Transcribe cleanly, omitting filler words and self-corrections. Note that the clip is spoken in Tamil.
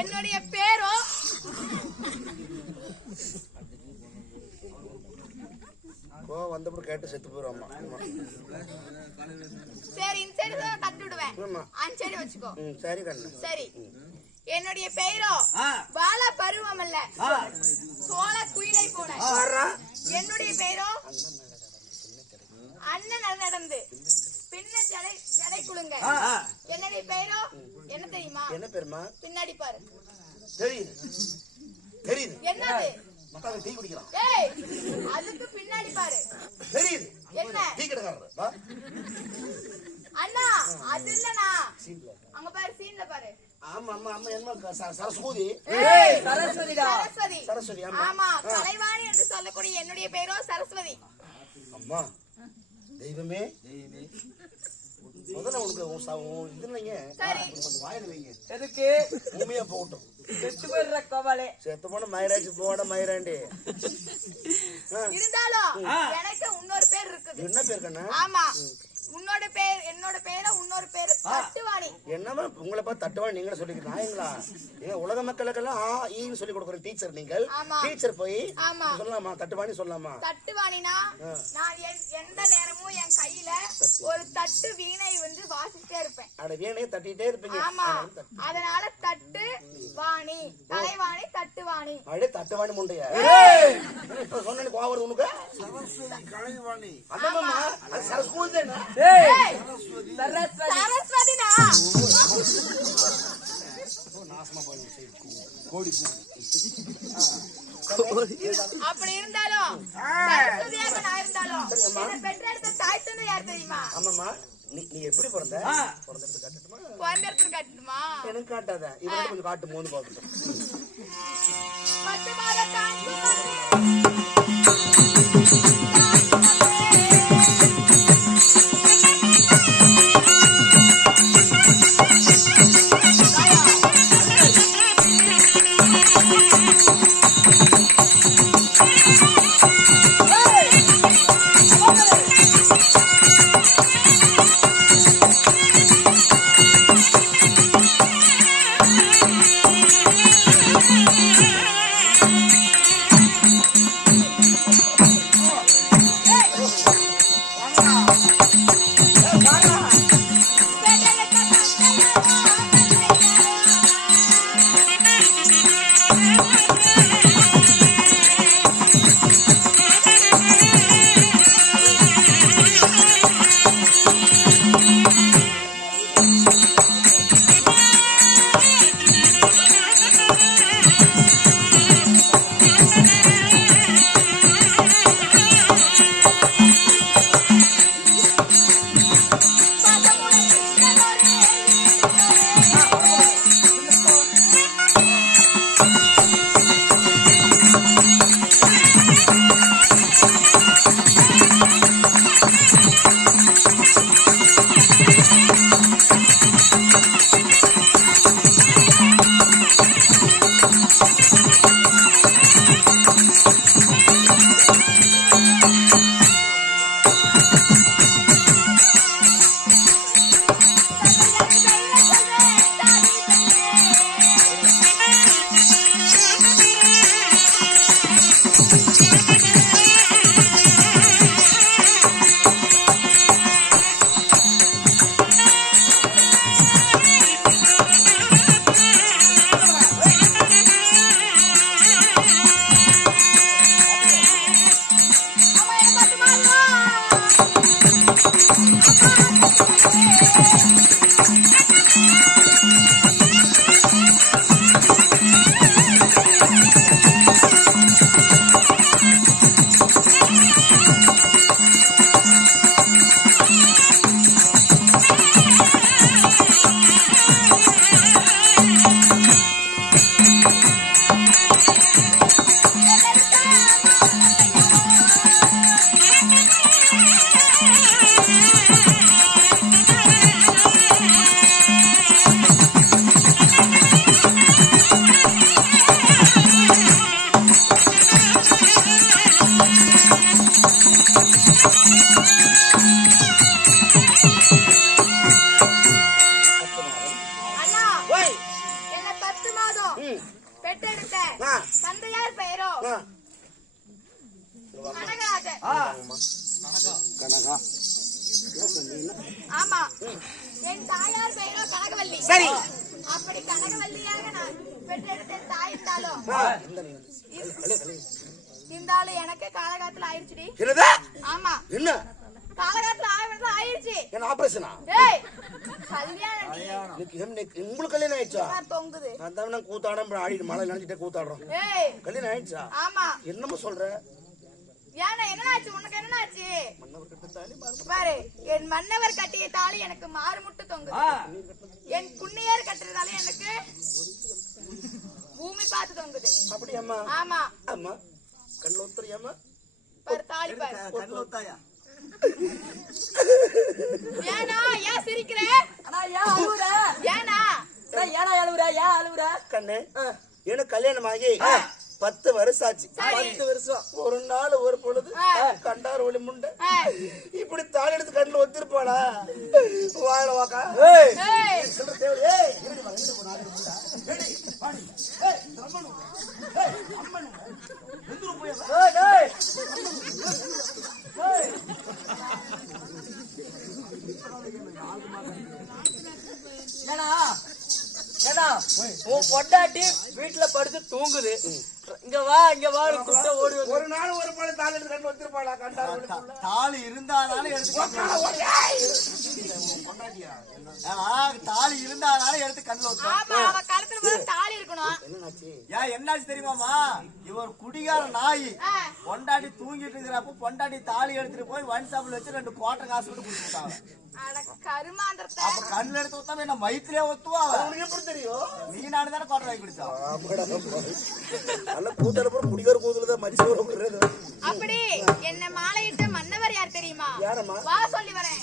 என்னுடைய பேரோ வந்தப்பறம் கேட்டு செத்து போயிடும். சரி இந்த சைடு தான் தட்டி விடுவேன். அந்த சைடு வச்சுக்கோ. சரி கண்ணு. சரி என்னுடைய பெயரோ பால பருவம் அல்ல சோழ குயிலை போல. என்னுடைய பெயரோ அண்ணன் நடந்து பின்ன ஜடை குளுங்க. என்னுடைய பெயரோ என்ன தெரியுமா? என்ன பேருமா? பின்னாடி பாரு. தெரியுது தெரியுது. என்னது? மக்கள் டீ குடிக்கிறான். ஏய் அதுக்கு பின்னாடி பாரு. தெரியுது. என்ன? டீ கடைக்காரர். வா அண்ணா அது இல்லனா அங்க பாரு சீன்ல பாரு. ஆமா ஆமா ஆமா என்ன சரஸ்வதி. ஏய் சரஸ்வதிடா. சரஸ்வதி. சரஸ்வதி ஆமா. ஆமா கலைவாணி என்று சொல்லக்கூடிய என்னுடைய பெயரோ சரஸ்வதி. அம்மா தெய்வமே தெய்வமே முதல்ல உனக்கு இது இல்லைங்க. கொஞ்சம் வாயில வைங்க. எதுக்கு? உண்மையா போகட்டும். செத்து போயிடுற கோபாலே. செத்து போன மயிராஜி போட மயிராண்டி. இருந்தாலும் எனக்கு இன்னொரு பேர் இருக்குது. என்ன பேர் கண்ணா? ஆமா உன்னோட பேர் என்னோட பேர இன்னொரு பேரு தட்டுவாணி. என்னமா உங்களை பார்த்து தட்டுவாணி நீங்களே சொல்லிக்கிறீங்க நாயங்களா? ஏங்க உலக மக்களுக்கெல்லாம் ஈன்னு சொல்லி கொடுக்குற டீச்சர் நீங்கள். டீச்சர் போய் சொல்லலாமா? தட்டுவாணி சொல்லலாமா? தட்டுவாணினா நான் எந்த நேரமும் என் கையில ஒரு தட்டு வீணை வந்து வாசிட்டே இருப்பேன். அட வீணையை தட்டிட்டே இருப்பீங்க. ஆமா அதனால தட்டு வாணி கலைவாணி தட்டுவாணி. அடே தட்டுவாணி முண்டையா? இப்ப சொன்ன கோவம் உனக்கு சரஸ்வதி கலைவாணி. அந்தம்மா அது சரஸ்வதி தானே? ஏய் சரஸ்வதினா நாசமா போய் கோடி அப்படி இருந்தாலும் சரஸ்வதியாக நான் இருந்தாலும் என்ன பெற்றெடுத்த தாய் தந்தை யார் தெரியுமா? ஆமாமா. நீ எப்படி பிறந்த? பிறந்த இடத்துல காட்டட்டுமா? பிறந்த இடத்துல காட்டட்டுமா? எனக்கு காட்டாத. இவன் கொஞ்சம் காட்டு மோந்து பார்க்கட்டும். மச்சமாக காட்டு. கனகராஜன். கனகா. ஆமா, என் தாயார் பெயரோ கனகவல்லி. சரி. அப்படி கனகவல்லியாக நான் பெற்றெடுத்த என் தாய் இருந்தாலும் எனக்கு காலகாலத்துல ஆயிடுச்சுடி. என்னது? ஆமா, என்ன காலகாலத்துல ஆயிடுச்சு. என்ன ஆபரேஷனா? டேய், கல்யாணம். உங்களுக்கு கல்யாணம் ஆயிடுச்சா? தொங்குது. அதான் நான் கூத்தாடம் ஆடிட்டு மழை நினைச்சிட்டே கூத்தாடுறோம். கல்யாணம் ஆயிடுச்சா? ஆமா. என்னமா சொல்ற? ஏன்னா என்னச்சு உனக்கு? என்னச்சு பாரு, என் மன்னவர் கட்டிய தாலி எனக்கு மாறுமுட்டு தொங்குது. என் புண்ணியர் கட்டுறதால எனக்கு பூமி பார்த்து தொங்குது. அப்படியாம்மா? ஆமா. ஆமா, கண்ணுல ஒத்துறியாமா? பாரு தாலி பாரு. கண்ணுல ஒத்தாயா? ஏனா ஏன் சிரிக்கிற? அண்ணா ஏன் அழுவுற? ஏனா ஏனா அழுவுற? ஏன் அழுவுற? கண்ணு, எனக்கு கல்யாணம் ஆகி 10 வருஷம் ஆச்சு. 10 வருஷம். ஒரு நாள் ஒரு பொழுது கண்டார் ஒளி முண்டை இப்படி தாலி எடுத்து கண்ணுல ஒத்திருப்பாளா? வாழ வாக்கா சொல்ற தேவை. உன் பொண்டாட்டி வீட்டுல படுத்து தூங்குது. இங்க வா இங்க வா ஓடி. ஒரு நாள் ஒரு பொழுது தாலி எடுத்து கண்ணுல ஒத்திருப்பாளா? கண்டார் தாலி இருந்தாலும் எடுத்து தாலி இருந்தாலும் எடுத்து கண்ணுல தாலி இருக்கணும். ஏன் என்னாச்சு தெரியுமாமா? இவர் குடிகார நாய். பொண்டாட்டி தூங்கிட்டு இருக்கிறப்ப பொண்டாட்டி தாலி எடுத்துட்டு போய் ஒன் ஷாப்ல வச்சு 2 கோட்டை காசு விட்டு கொடுத்துட்டாங்க. அப்ப கண்ணுல எடுத்து ஊத்தாம என்ன மயித்திலே ஒத்துவா? எப்படி தெரியும்? நீ நாடு தானே கோட்டை வாங்கி குடிச்சா? கூத்தாட போற குடிகார கூதுலதான் மரிச்சு அப்படி என்ன மாலையிட்ட மன்னவர் யார் தெரியுமா? யாரம்மா? வா சொல்லி வரேன்.